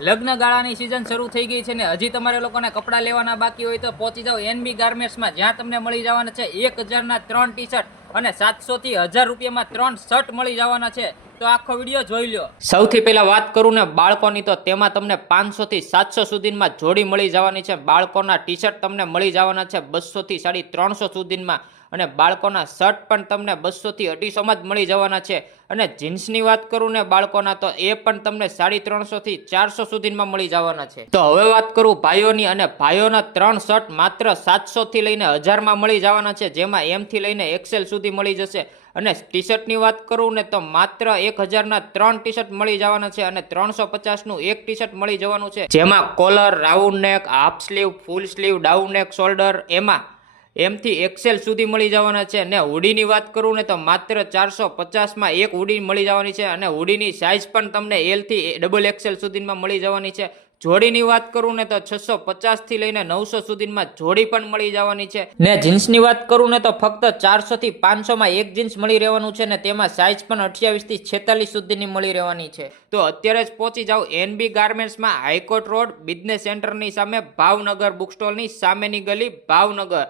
લગ્ન ગાળાની સિઝન શરૂ થઈ ગઈ છે ને હજી તમારે લોકોને કપડાં લેવાના બાકી હોય તો પહોંચી જાઓ એનબી ગાર્મેન્ટ્સમાં, જ્યાં તમને મળી જવાના છે 1000ના 3 ટી-શર્ટ અને 700 થી 1000 રૂપિયામાં 3 શર્ટ મળી જવાના છે. તો આખો વિડીયો જોઈ લો. સૌથી પહેલા વાત કરું ને બાળકોની, તો તેમાં તમને 500 થી 700 સુધીમાં જોડી મળી જવાની છે. બાળકોના ટી-શર્ટ તમને મળી જવાના છે 200 થી 350 સુધીમાં, અને બાળકોના શર્ટ પણ તમને 200 થી 250 માં જ મળી જવાના છે. અને જીન્સની વાત કરું ને બાળકોના, તો એ પણ તમને 350 થી 400 સુધીમાં મળી જવાના છે. તો હવે વાત કરું ભાઈઓની, અને ભાઈઓના 3 શર્ટ માત્ર 700 થી લઈને 1000 માં મળી જવાના છે, જેમાં એમ થી લઈને એક્સેલ સુધી મળી જશે. અને ટી-શર્ટની વાત કરું ને તો માત્ર 1000ના 3 ટી-શર્ટ મળી જવાના છે, અને 350નું એક ટી-શર્ટ મળી જવાનું છે, જેમાં collar, round neck, half sleeve, full sleeve, down neck, shoulder, એમાં એમથી એક્સેલ સુધી મળી જવાના છે. ને હુડીની વાત કરું ને તો માત્ર 450માં એક હુડી મળી જવાની છે, અને હુડીની સાઇઝ પણ તમને એલ થી ડબલ એક્સેલ સુધીમાં મળી જવાની છે. જોડીની વાત કરું ને તો 650 થી લઈને 900 સુધીમાં જોડી પણ મળી જવાની છે. ને જીન્સની વાત કરું ને તો ફક્ત 400 થી 500 માં એક જીન્સ મળી રહેવાનું છે, ને તેમાં સાઇઝ પણ 28 થી 46 સુધીની મળી રહેવાની છે. તો અત્યારે જ પહોંચી જાઓ એનબી ગાર્મેન્ટ્સમાં, હાઈકોર્ટ રોડ, બિઝનેસ સેન્ટરની સામે, ભાવનગર બુક સ્ટોલની સામેની ગલી, ભાવનગર.